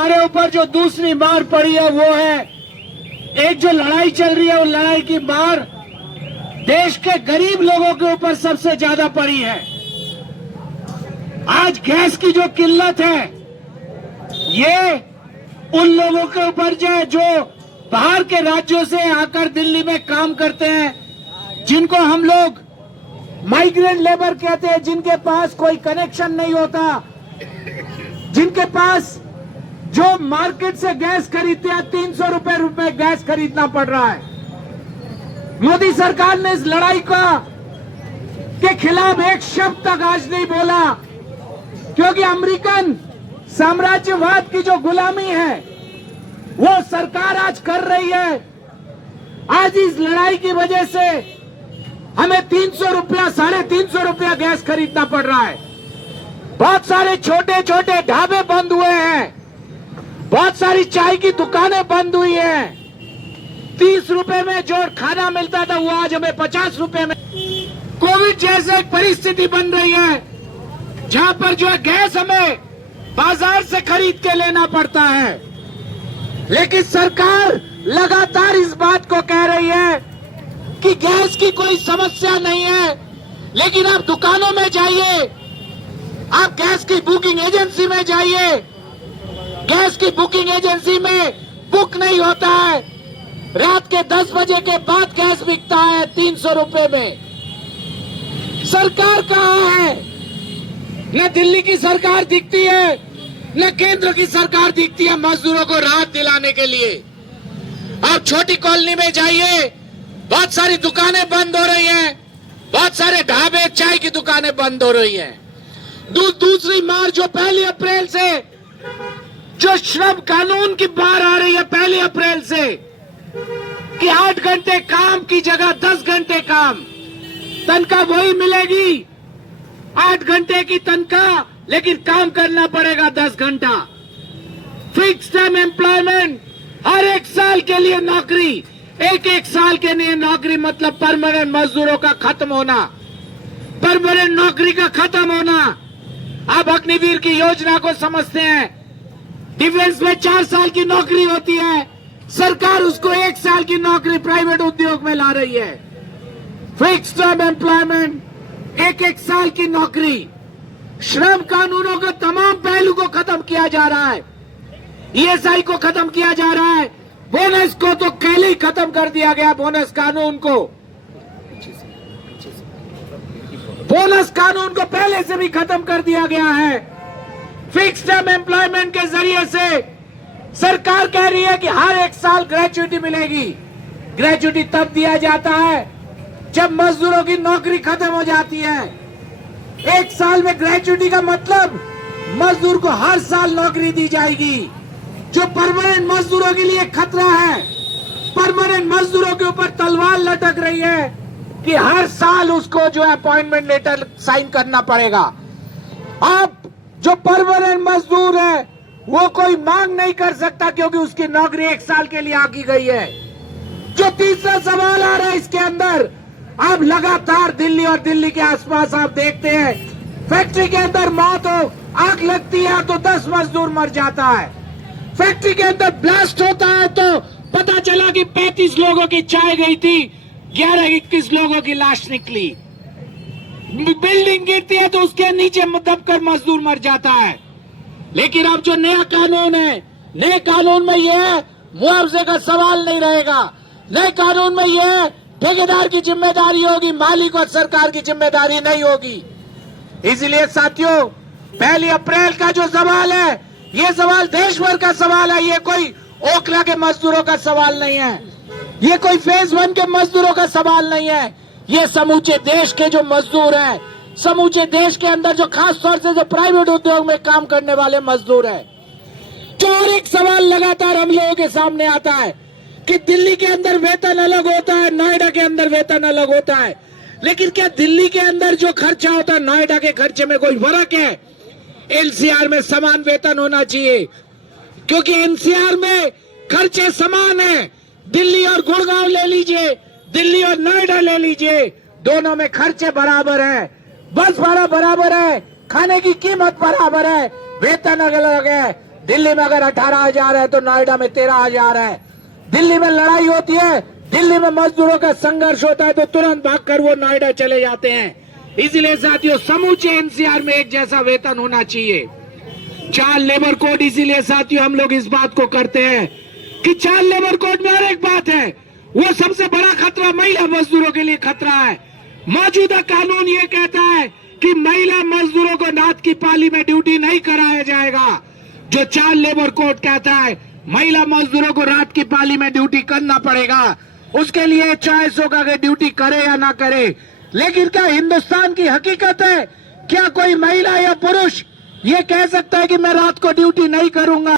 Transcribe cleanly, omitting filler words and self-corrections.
हमारे ऊपर जो दूसरी मार पड़ी है वो है, एक जो लड़ाई चल रही है वो लड़ाई की मार देश के गरीब लोगों के ऊपर सबसे ज्यादा पड़ी है। आज गैस की जो किल्लत है ये उन लोगों के ऊपर जो बाहर के राज्यों से आकर दिल्ली में काम करते हैं, जिनको हम लोग माइग्रेंट लेबर कहते हैं, जिनके पास कोई कनेक्शन नहीं होता, जिनके पास जो मार्केट से गैस खरीदते हैं 300 रुपए गैस खरीदना पड़ रहा है। मोदी सरकार ने इस लड़ाई के खिलाफ एक शब्द तक आज नहीं बोला, क्योंकि अमेरिकन साम्राज्यवाद की जो गुलामी है वो सरकार आज कर रही है। आज इस लड़ाई की वजह से हमें 300 रुपया 350 रुपया गैस खरीदना पड़ रहा है। बहुत सारे छोटे छोटे ढाबे बंद हुए हैं, बहुत सारी चाय की दुकानें बंद हुई हैं। 30 रुपए में जो खाना मिलता था वो आज हमें 50 रुपए में। कोविड जैसे एक परिस्थिति बन रही है जहां पर जो है गैस हमें बाजार से खरीद के लेना पड़ता है, लेकिन सरकार लगातार इस बात को कह रही है कि गैस की कोई समस्या नहीं है। लेकिन आप दुकानों में जाइए, आप गैस की बुकिंग एजेंसी में जाइए, गैस की बुकिंग एजेंसी में बुक नहीं होता है। रात के 10 बजे के बाद गैस बिकता है 300 रुपए में। सरकार कहाँ है? न दिल्ली की सरकार दिखती है, न केंद्र की सरकार दिखती है मजदूरों को राहत दिलाने के लिए। आप छोटी कॉलोनी में जाइए, बहुत सारी दुकानें बंद हो रही हैं, बहुत सारे ढाबे चाय की दुकानें बंद हो रही हैं। दूसरी मार जो 1 अप्रैल से जो श्रम कानून की बाहर आ रही है 1 अप्रैल से, कि 8 घंटे काम की जगह 10 घंटे काम, तनख्वाह वही मिलेगी 8 घंटे की तनख्वाह, लेकिन काम करना पड़ेगा 10 घंटा। फिक्स टाइम एम्प्लॉयमेंट, हर 1 साल के लिए नौकरी, एक साल के लिए नौकरी, मतलब परमानेंट मजदूरों का खत्म होना, परमानेंट नौकरी का खत्म होना। आप अग्निवीर की योजना को समझते हैं, डिफेंस में 4 साल की नौकरी होती है, सरकार उसको 1 साल की नौकरी प्राइवेट उद्योग में ला रही है। फिक्स टर्म एम्प्लॉयमेंट, एक साल की नौकरी। श्रम कानूनों के तमाम पहलू को खत्म किया जा रहा है, ईएसआई को खत्म किया जा रहा है, बोनस को तो पहले ही खत्म कर दिया गया। बोनस कानून को पहले से भी खत्म कर दिया गया है। फिक्स टर्म एम्प्लॉयमेंट के जरिए से सरकार कह रही है कि हर 1 साल ग्रेच्युटी मिलेगी। ग्रेच्युटी तब दिया जाता है जब मजदूरों की नौकरी खत्म हो जाती है। 1 साल में ग्रेच्युटी का मतलब मजदूर को हर साल नौकरी दी जाएगी। जो परमानेंट मजदूरों के लिए खतरा है, परमानेंट मजदूरों के ऊपर तलवार लटक रही है कि हर साल उसको जो है अपॉइंटमेंट लेटर साइन करना पड़ेगा। अब जो परमानेंट मजदूर है वो कोई मांग नहीं कर सकता, क्योंकि उसकी नौकरी 1 साल के लिए आकी गई है। जो तीसरा सवाल आ रहा है इसके अंदर, अब लगातार दिल्ली और दिल्ली के आसपास आप देखते हैं फैक्ट्री के अंदर मौत हो, आग लगती है तो 10 मजदूर मर जाता है। फैक्ट्री के अंदर ब्लास्ट होता है तो पता चला कि 35 लोगों की चाय गई थी, 11-21 लोगों की लाश निकली। बिल्डिंग गिरती है तो उसके नीचे दबकर मजदूर मर जाता है। लेकिन अब जो नया कानून है, नए कानून में यह है मुआवजे का सवाल नहीं रहेगा। नए कानून में यह है ठेकेदार की जिम्मेदारी होगी, मालिक और सरकार की जिम्मेदारी नहीं होगी। इसलिए साथियों, 1 अप्रैल का जो सवाल है, ये सवाल देश भर का सवाल है। ये कोई ओखला के मजदूरों का सवाल नहीं है, ये कोई फेज 1 के मजदूरों का सवाल नहीं है। ये समूचे देश के जो मजदूर हैं, समूचे देश के अंदर जो खास तौर से जो प्राइवेट उद्योग में काम करने वाले मजदूर हैं। जो और एक सवाल लगातार हम लोगों के सामने आता है कि दिल्ली के अंदर वेतन अलग होता है, नोएडा के अंदर वेतन अलग होता है, लेकिन क्या दिल्ली के अंदर जो खर्चा होता है नोएडा के खर्चे में कोई फर्क है? एनसीआर में समान वेतन होना चाहिए, क्योंकि एनसीआर में खर्चे समान है। दिल्ली और गुड़गांव ले लीजिए, दिल्ली और नोएडा ले लीजिए, दोनों में खर्चे बराबर है, बस भाड़ा बराबर है, खाने की कीमत बराबर है, वेतन अलग अलग है। दिल्ली में अगर 18,000 है तो नोएडा में 13,000 है। दिल्ली में लड़ाई होती है, दिल्ली में मजदूरों का संघर्ष होता है तो तुरंत भागकर वो नोएडा चले जाते हैं। इसलिए साथियों समूचे एनसीआर में एक जैसा वेतन होना चाहिए। 4 लेबर कोड, इसीलिए साथियों हम लोग इस बात को करते हैं कि 4 लेबर कोड में और एक बात है, वो सबसे बड़ा खतरा महिला मजदूरों के लिए खतरा है। मौजूदा कानून ये कहता है कि महिला मजदूरों को रात की पाली में ड्यूटी नहीं कराया जाएगा। जो 4 लेबर कोड कहता है महिला मजदूरों को रात की पाली में ड्यूटी करना पड़ेगा, उसके लिए चॉइस होगा कि ड्यूटी करे या ना करे। लेकिन क्या हिंदुस्तान की हकीकत है, क्या कोई महिला या पुरुष ये कह सकता है कि मैं रात को ड्यूटी नहीं करूंगा?